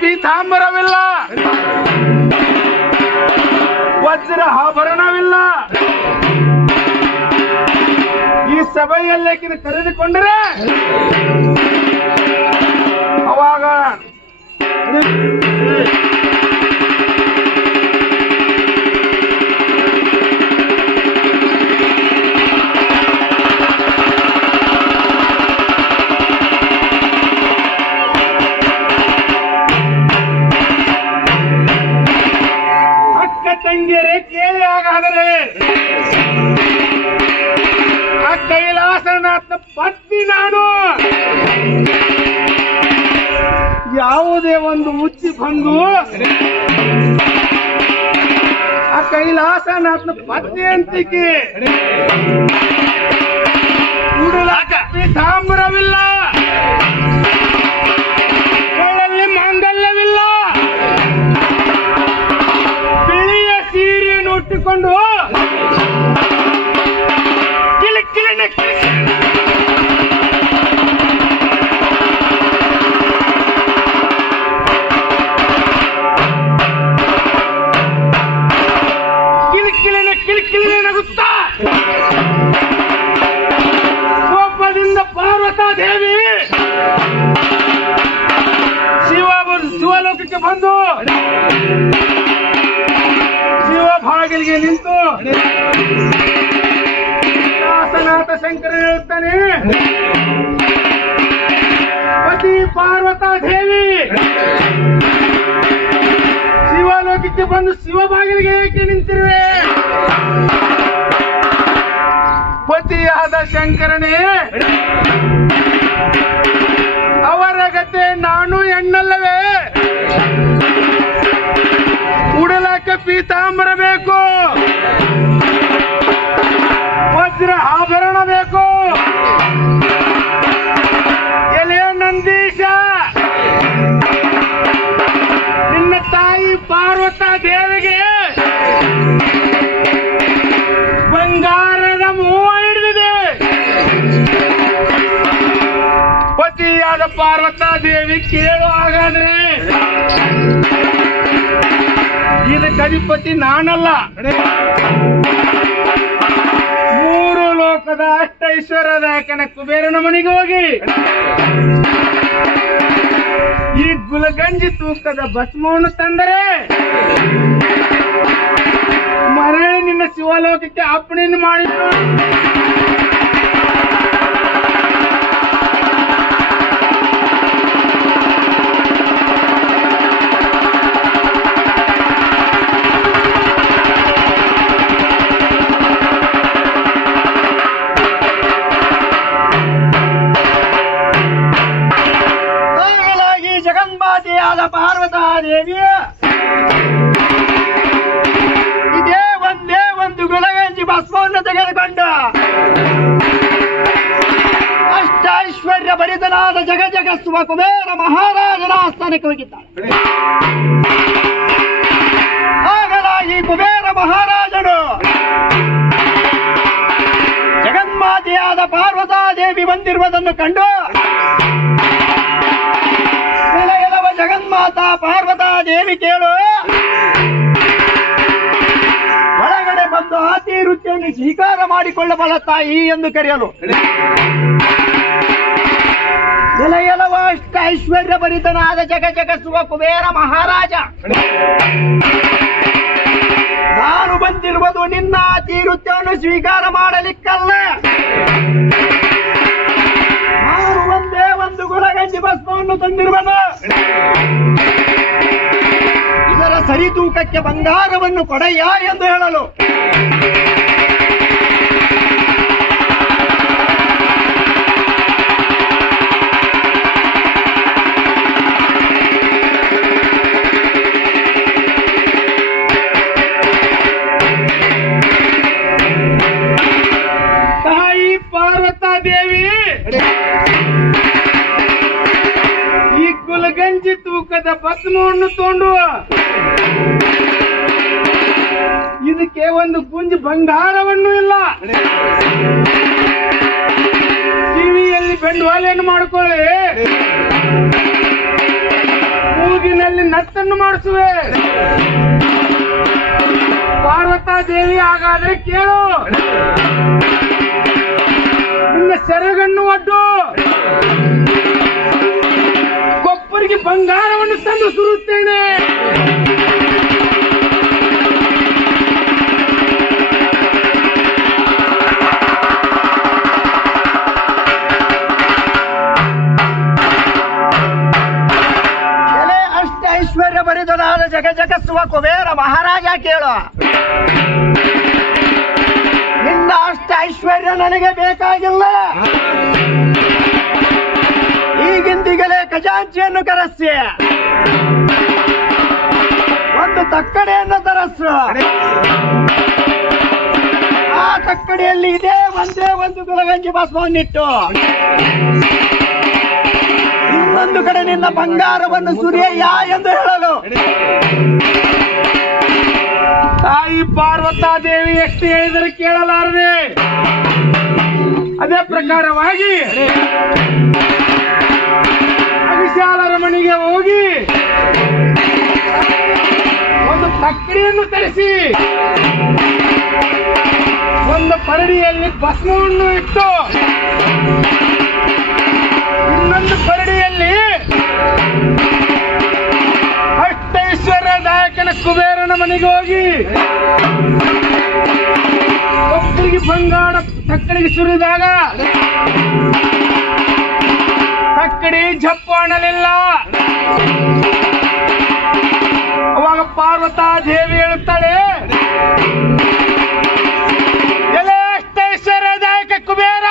ಪೀತಾಂಬರವಿಲ್ಲ, ವಜ್ರ ಆಭರಣವಿಲ್ಲ. ಈ ಸಭೆಯಲ್ಲೇಕಿನ ಕರೆದುಕೊಂಡರೆ ಅವಾಗ ತಂಗಿಯರೇ ಕೇಳಿ, ಹಾಗಾದರೆ ಆ ಕೈಲಾಸನಾಥನ ಪತ್ನಿ ನಾನು ಯಾವುದೇ ಒಂದು ಮುಚ್ಚಿ ಬಂದು ಆ ಕೈಲಾಸನಾಥನ ಪತ್ನಿ ಅಂತಿಕೆ ಉಡಲಾಕ ಪೀತಾಂಬರವಿಲ್ಲ, ಕೈಯಲ್ಲಿ ಮಾಂಗಲ್ಯವಿಲ್ಲ, ಉಟ್ಟಿಕೊಂಡು ಕಿಲಿಕಿಲಿನ ನಗುತ್ತಾ ಕೋಪದಿಂದ ಪಾರ್ವತಾ ದೇವಿ ಶಿವಲೋಕಕ್ಕೆ ಬಂದು ಬಾಗಿಲಿಗೆ ನಿಂತು ದಾಸನಾಥ ಶಂಕರ ಹೇಳುತ್ತಾನೆ, ಪತಿ ಪಾರ್ವತಾ ದೇವಿ ಶಿವಲೋಕಕ್ಕೆ ಬಂದು ಶಿವ ಬಾಗಿಲಿಗೆ ಏಕೆ ನಿಂತಿರುವೆ? ಪತಿಯಾದ ಶಂಕರನೇ, ಅವರ ಗತೆ ನಾನು ಹೆಣ್ಣಲ್ಲವೇ? ಉಡಲಕ್ಕೆ ಪೀತಾಂಬರ ಬೇಕು, ವಜ್ರ ಆಭರಣ ಬೇಕು. ಎಲೆಯ ನಂದೀಶ, ನಿನ್ನ ತಾಯಿ ಪಾರ್ವತಾ ದೇವಿಗೆ ಬಂಗಾರದ ಮೋಹ ಹಿಡಿದಿದೆ. ಪತಿಯಾದ ಪಾರ್ವತಾ ದೇವಿ ಕೇಳು, ಹಾಗಾದ್ರೆ ಇದಕ್ಕೆ ಅಧಿಪತಿ ನಾನಲ್ಲ, ಮೂರು ಲೋಕದ ಅಷ್ಟೈಶ್ವರ್ಯದಾಯಕನ ಕುಬೇರನ ಮನೆಗೆ ಹೋಗಿ ಈ ಗುಲಗಂಜಿ ತೂಕದ ಭಸ್ಮವನ್ನು ತಂದರೆ ಮರಳಿ ನಿನ್ನ ಶಿವಲೋಕಕ್ಕೆ ಅಪ್ಪಣೆಯನ್ನು ಮಾಡಿದ್ರು. ಪಾರ್ವತಾ ದೇವಿಯ ಇದೇ ಒಂದೇ ಒಂದು ಗುಲಗಂಜಿ ಭಸ್ಮವನ್ನು ತೆಗೆದುಕೊಂಡು ಅಷ್ಟೈಶ್ವರ್ಯ ಭರಿತನಾದ ಜಗಜಗಸ್ಸುವ ಕುಬೇರ ಮಹಾರಾಜನ ಆಸ್ಥಾನಕ್ಕೆ ಹೋಗಿದ್ದಾಳೆ. ಹಾಗಾಗಿ ಕುಬೇರ ಮಹಾರಾಜನು ಜಗನ್ಮಾತೆಯಾದ ಪಾರ್ವತಾ ದೇವಿ ಬಂದಿರುವುದನ್ನು ಕಂಡು ಜಗನ್ಮಾತಾ ಪಾರ್ವತಾ ದೇವಿ ಕೇಳು, ಒಳಗಡೆ ಬಂದು ಆತಿ ವೃತ್ತಿಯನ್ನು ಸ್ವೀಕಾರ ಮಾಡಿಕೊಳ್ಳಬಲ್ಲ ತಾಯಿ ಎಂದು ಕರೆಯಲು ಎಲವ ಅಷ್ಟ ಐಶ್ವರ್ಯ ಭರಿತನಾದ ಜಗಜಗಸುವ ಕುಬೇರ ಮಹಾರಾಜ, ನಾನು ಬಂದಿರುವುದು ನಿನ್ನ ಆತಿ ವೃತ್ತಿಯನ್ನು ಸ್ವೀಕಾರ ಮಾಡಲಿಕ್ಕಲ್ಲ, ನಾನು ಒಂದೇ ಒಂದು ಗುಲಗಂಜಿ ಭಸ್ಮವನ್ನು ತಂದಿರುವನು. ಇದರ ಸರಿತೂಕಕ್ಕೆ ಬಂಗಾರವನ್ನು ಕೊಡೆಯ ಎಂದು ಹೇಳಲು ತಾಯಿ ಪಾರ್ವತಾ ದೇವಿ ಈ ಗುಲಗಂಜಿ ತೂಕದ ಭಸ್ಮವನ್ನು ತೊಂಡು ಇದಕ್ಕೆ ಒಂದು ಗುಂಜು ಬಂಗಾರವನ್ನು ಇಲ್ಲ, ಕಿವಿಯಲ್ಲಿ ಬೆಂಡವಾಲೆಯನ್ನು ಮಾಡಿಕೊಳ್ಳಿ, ಮೂಗಿನಲ್ಲಿ ಕೈಯಲ್ಲಿ ನಟ್ಟನ್ನು ಮಾಡಿಸುವೆ. ಪಾರ್ವತಾ ದೇವಿ ಹಾಗಾದ್ರೆ ಕೇಳು, ನಿನ್ನ ಸೆರಗನ್ನು ಒಡ್ಡು, ಕೊಪ್ಪರಿಗೆ ಬಂಗಾರವನ್ನು ತಂದು ಸುರುತ್ತೇನೆ. ಐಶ್ವರ್ಯ ಬರಿದನಾದ ಜಗಜಗತ್ಸುವ ಕುಬೇರ ಮಹಾರಾಜ ಕೇಳು, ನಿನ್ನ ಅಷ್ಟ ಐಶ್ವರ್ಯ ನನಗೆ ಬೇಕಾಗಿಲ್ಲ. ಈಗಿಂದಿಗಲೇ ಖಜಾಂಚಿಯನ್ನು ಕರೆಸಿ ಒಂದು ತಕ್ಕಡೆಯನ್ನು ತರಸು. ಆ ತಕ್ಕಡೆಯಲ್ಲಿ ಇದೇ ಒಂದೇ ಒಂದು ಗುಲಗಂಜಿ ಭಸ್ಮವನ್ನಿಟ್ಟು ಇನ್ನೊಂದು ಕಡೆ ನಿನ್ನ ಬಂಗಾರವನ್ನು ಸುರಿಯ ಎಂದು ಹೇಳಲು. ತಾಯಿ ಪಾರ್ವತಾ ದೇವಿ ಎಷ್ಟು ಹೇಳಿದರೆ ಕೇಳಲಾರದೆ, ಅದೇ ಪ್ರಕಾರವಾಗಿ ಅವಿಶಾಲರ ಮನೆಗೆ ಹೋಗಿ ಒಂದು ತಕ್ಕಡಿಯನ್ನು ತರಿಸಿ ಒಂದು ಪರಡಿಯಲ್ಲಿ ಭಸ್ಮವನ್ನು ಇಟ್ಟು ಇನ್ನೊಂದು ಪರಡಿಯಲ್ಲಿ ಅಷ್ಟೈಶ್ವರ್ಯದಾಯಕನ ಕುಬೇರನ ಮನೆಗೆ ಹೋಗಿ ಒಬ್ಬರಿಗೆ ಬಂಗಾರ ತಕ್ಕಡಿಗೆ ಸುರಿದಾಗ ತಕ್ಕಡಿ ಜಪ್ಪು ಅನ್ನಲಿಲ್ಲ. ಅವಾಗ ಪಾರ್ವತಾ ದೇವಿ ಹೇಳುತ್ತಾಳೆ, ಎಲೆ ಅಷ್ಟೈಶ್ವರ್ಯದಾಯಕ ಕುಬೇರ,